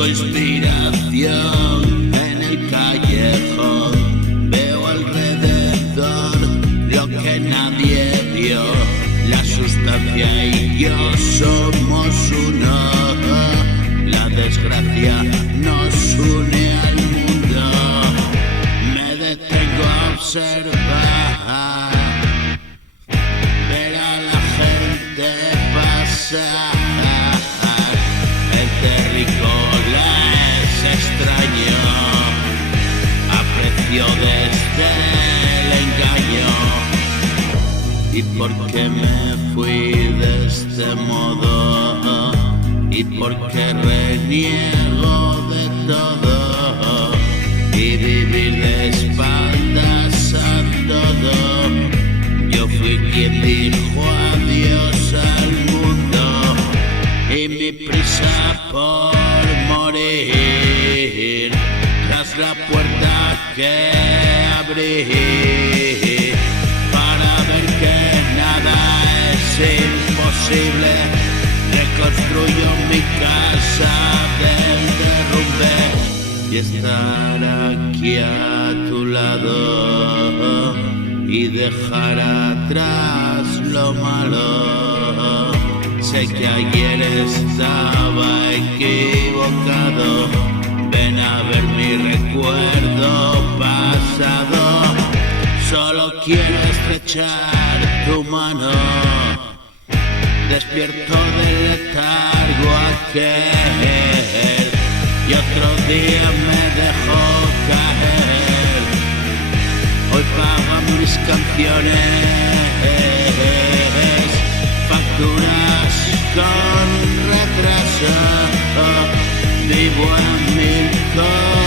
Busco inspiración en el callejón, veo alrededor lo que nadie vio. La sustancia y yo somos uno, la desgracia nos une al mundo. Me detengo a observar, ver a la gente pasar. El terrícola es extraño, aprecio desde el engaño. ¿Y por qué me fui de este modo? ¿Y por qué reniego de todo? Y vivir de espaldas a todo. Yo fui quien dijo adiós al mundo, y mi prisa por morir tras la puerta que abrí. Imposible, reconstruyo mi casa del derrumbe y estar aquí a tu lado y dejar atrás lo malo. Sé que ayer estaba equivocado, ven a ver mi recuerdo pasado. Solo quiero estrechar tu mano, despierto del letargo aquel, y otro día me dejo caer. Hoy pagan mis canciones, facturas con retraso, vivo en mil cosas.